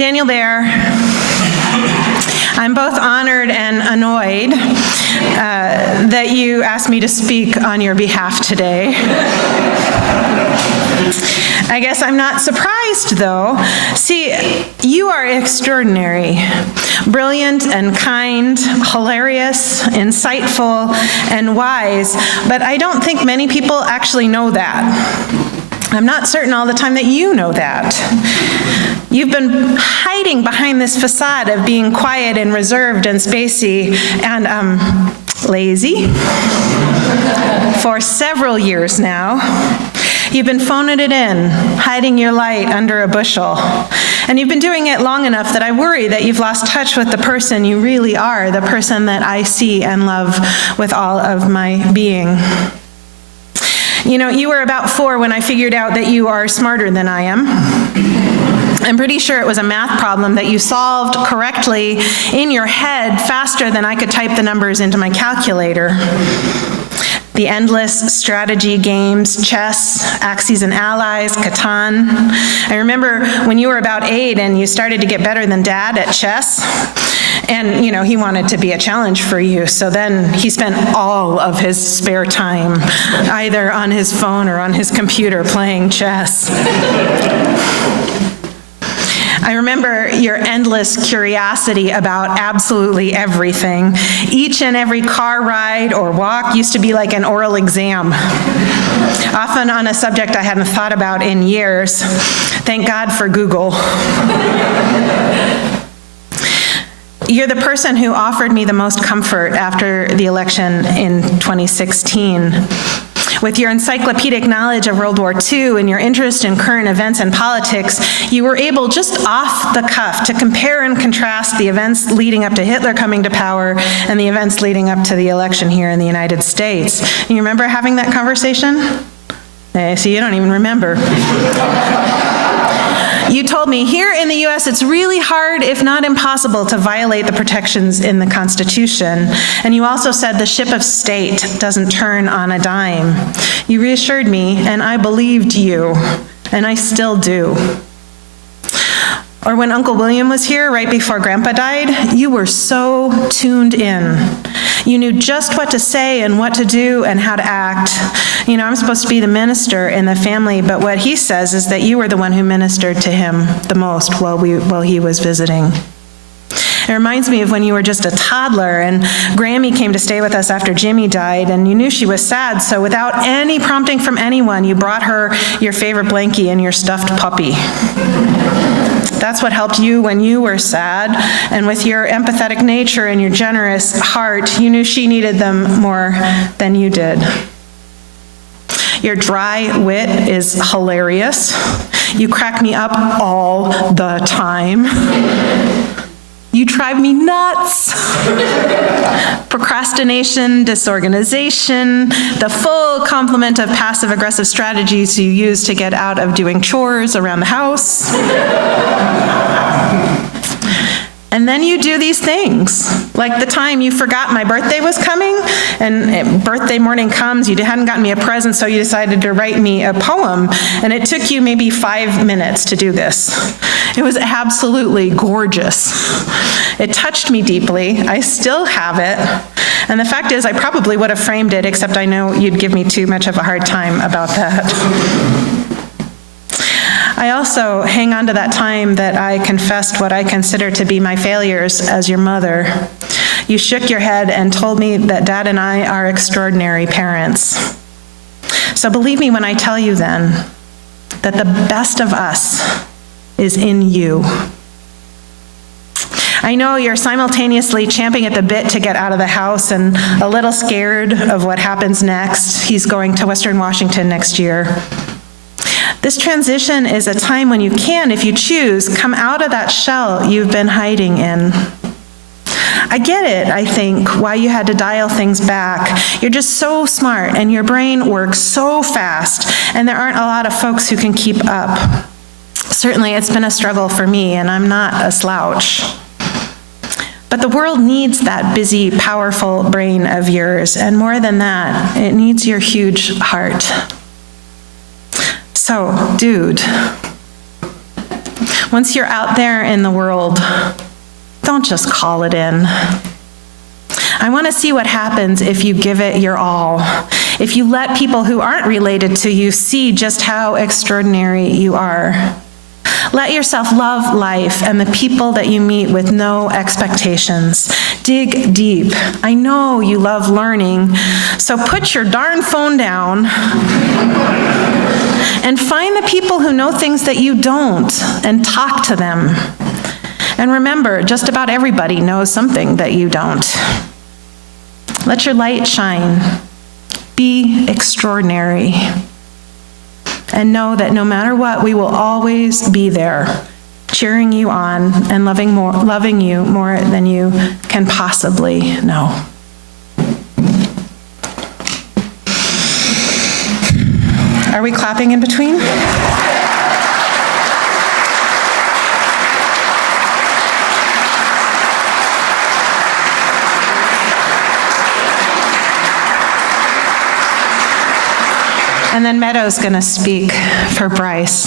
Daniel Bear, I'm both honored and annoyed that you asked me to speak on your behalf today. I guess I'm not surprised, though. See, you are extraordinary, brilliant and kind, hilarious, insightful, and wise, but I don't think many people actually know that. I'm not certain all the time that you know that. You've been hiding behind this facade of being quiet and reserved and spacey and, lazy for several years now. You've been phoning it in, hiding your light under a bushel. And you've been doing it long enough that I worry that you've lost touch with the person you really are, the person that I see and love with all of my being. You know, you were about 4 when I figured out that you are smarter than I am. I'm pretty sure it was a math problem that you solved correctly in your head faster than I could type the numbers into my calculator. The endless strategy games, chess, Axes and Allies, Catan. I remember when you were about 8 and you started to get better than Dad at chess. And, you know, he wanted to be a challenge for you, so then he spent all of his spare time either on his phone or on his computer playing chess. I remember your endless curiosity about absolutely everything. Each and every car ride or walk used to be like an oral exam, often on a subject I hadn't thought about in years. Thank God for Google. You're the person who offered me the most comfort after the election in 2016. With your encyclopedic knowledge of World War II and your interest in current events and politics, you were able, just off the cuff, to compare and contrast the events leading up to Hitler coming to power and the events leading up to the election here in the United States. And you remember having that conversation? See, you don't even remember. You told me, here in the U.S., it's really hard, if not impossible, to violate the protections in the Constitution. And you also said the ship of state doesn't turn on a dime. You reassured me, and I believed you, and I still do. Or when Uncle William was here right before Grandpa died, you were so tuned in. You knew just what to say and what to do and how to act. You know, I'm supposed to be the minister in the family, but what he says is that you were the one who ministered to him the most while he was visiting. It reminds me of when you were just a toddler and Grammy came to stay with us after Jimmy died, and you knew she was sad, so without any prompting from anyone, you brought her your favorite blankie and your stuffed puppy. That's what helped you when you were sad, and with your empathetic nature and your generous heart, you knew she needed them more than you did. Your dry wit is hilarious. You crack me up all the time. You drive me nuts. Procrastination, disorganization, the full complement of passive-aggressive strategies you use to get out of doing chores around the house. And then you do these things, like the time you forgot my birthday was coming, and birthday morning comes, you hadn't gotten me a present, so you decided to write me a poem, and it took you maybe 5 minutes to do this. It was absolutely gorgeous. It touched me deeply. I still have it. And the fact is, I probably would have framed it, except I know you'd give me too much of a hard time about that. I also hang on to that time that I confessed what I consider to be my failures as your mother. You shook your head and told me that Dad and I are extraordinary parents. So believe me when I tell you then that the best of us is in you. I know you're simultaneously champing at the bit to get out of the house and a little scared of what happens next. He's going to Western Washington next year. This transition is a time when you can, if you choose, come out of that shell you've been hiding in. I get it, I think, why you had to dial things back. You're just so smart, and your brain works so fast, and there aren't a lot of folks who can keep up. Certainly, it's been a struggle for me, and I'm not a slouch. But the world needs that busy, powerful brain of yours, and more than that, it needs your huge heart. So, dude, Once you're out there in the world, don't just call it in. I want to see what happens if you give it your all. If you let people who aren't related to you see just how extraordinary you are. Let yourself love life and the people that you meet with no expectations. Dig deep. I know you love learning, so put your darn phone down and find the people who know things that you don't and talk to them. And remember, just about everybody knows something that you don't. Let your light shine. Be extraordinary. And know that no matter what, we will always be there, cheering you on and loving you more than you can possibly know. Are we clapping in between? And then Meadow's going to speak for Bryce.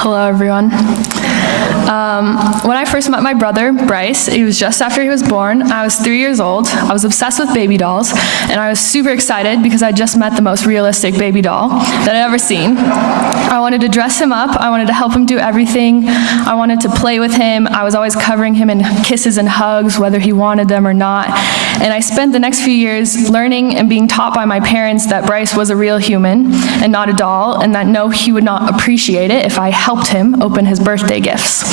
Hello, everyone. When I first met my brother, Bryce, it was just after he was born. I was 3 years old. I was obsessed with baby dolls, and I was super excited because I just met the most realistic baby doll that I'd ever seen. I wanted to dress him up. I wanted to help him do everything. I wanted to play with him. I was always covering him in kisses and hugs, whether he wanted them or not. And I spent the next few years learning and being taught by my parents that Bryce was a real human and not a doll, and that no, he would not appreciate it if I helped him open his birthday gifts.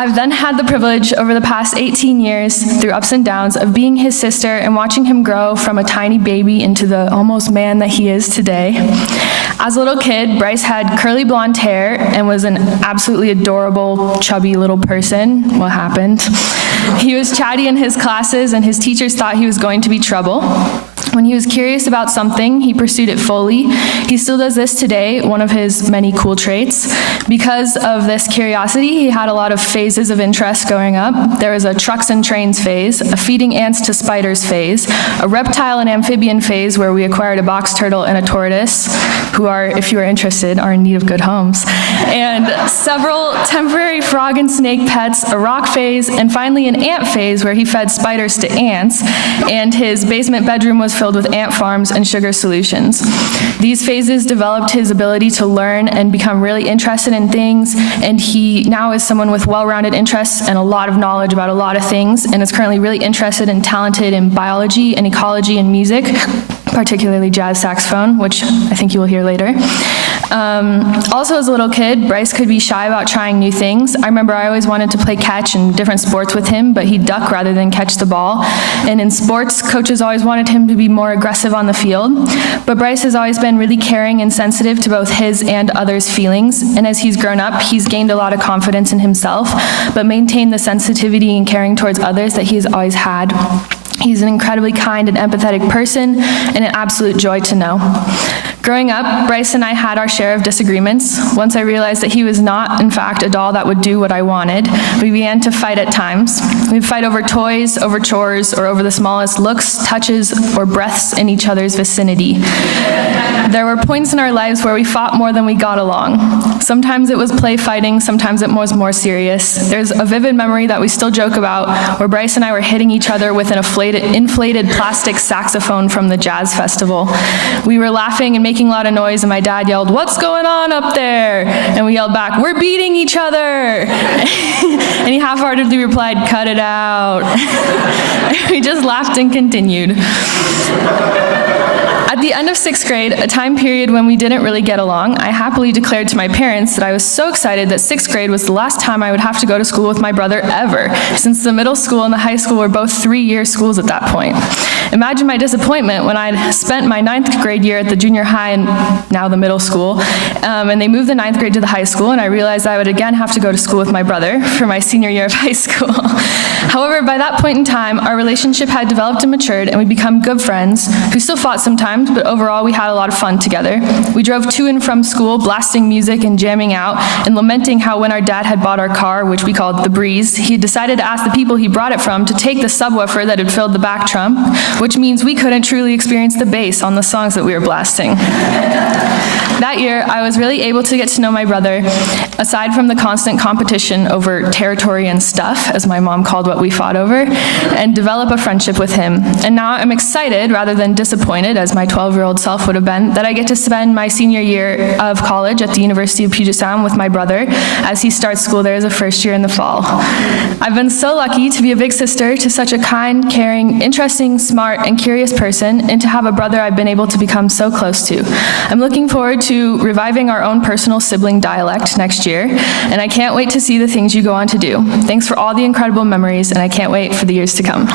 I've then had the privilege over the past 18 years, through ups and downs, of being his sister and watching him grow from a tiny baby into the almost man that he is today. As a little kid, Bryce had curly blonde hair and was an absolutely adorable, chubby little person. What happened? He was chatty in his classes, and his teachers thought he was going to be trouble. When he was curious about something, he pursued it fully. He still does this today, one of his many cool traits. Because of this curiosity, he had a lot of phases of interest growing up. There was a trucks and trains phase, a feeding ants to spiders phase, a reptile and amphibian phase where we acquired a box turtle and a tortoise, who are, if you are interested, are in need of good homes, and several temporary frog and snake pets, a rock phase, and finally an ant phase where he fed spiders to ants, and his basement bedroom was filled with ant farms and sugar solutions. These phases developed his ability to learn and become really interested in things, and he now is someone with well-rounded interests and a lot of knowledge about a lot of things, and is currently really interested and talented in biology and ecology and music, particularly jazz saxophone, which I think you will hear later. Also, as a little kid, Bryce could be shy about trying new things. I remember I always wanted to play catch in different sports with him, but he'd duck rather than catch the ball. And in sports, coaches always wanted him to be more aggressive on the field. But Bryce has always been really caring and sensitive to both his and others' feelings. And as he's grown up, he's gained a lot of confidence in himself, but maintained the sensitivity and caring towards others that he's always had. He's an incredibly kind and empathetic person, and an absolute joy to know. Growing up, Bryce and I had our share of disagreements. Once I realized that he was not, in fact, a doll that would do what I wanted, we began to fight at times. We'd fight over toys, over chores, or over the smallest looks, touches, or breaths in each other's vicinity. There were points in our lives where we fought more than we got along. Sometimes it was play fighting, sometimes it was more serious. There's a vivid memory that we still joke about where Bryce and I were hitting each other with an inflated plastic saxophone from the jazz festival. We were laughing and making a lot of noise, and my dad yelled, "What's going on up there?" And we yelled back, "We're beating each other." And he half-heartedly replied, "Cut it out." We just laughed and continued. At the end of 6th grade, a time period when we didn't really get along, I happily declared to my parents that I was so excited that 6th grade was the last time I would have to go to school with my brother ever, since the middle school and the high school were both 3-year schools at that point. Imagine my disappointment when I'd spent my 9th grade year at the junior high and now the middle school, and they moved the 9th grade to the high school, and I realized I would again have to go to school with my brother for my senior year of high school. However, by that point in time, our relationship had developed and matured, and we'd become good friends who still fought sometimes, but overall we had a lot of fun together. We drove to and from school, blasting music and jamming out, and lamenting how when our dad had bought our car, which we called the Breeze, he had decided to ask the people he brought it from to take the subwoofer that had filled the back trunk, which means we couldn't truly experience the bass on the songs that we were blasting. That year, I was really able to get to know my brother, aside from the constant competition over territory and stuff, as my mom called what we fought over, and develop a friendship with him. And now I'm excited, rather than disappointed, as my 12-year-old self would have been, that I get to spend my senior year of college at the University of Puget Sound with my brother, as he starts school there as a first year in the fall. I've been so lucky to be a big sister to such a kind, caring, interesting, smart, and curious person, and to have a brother I've been able to become so close to. I'm looking forward to reviving our own personal sibling dialect next year, and I can't wait to see the things you go on to do. Thanks for all the incredible memories, and I can't wait for the years to come.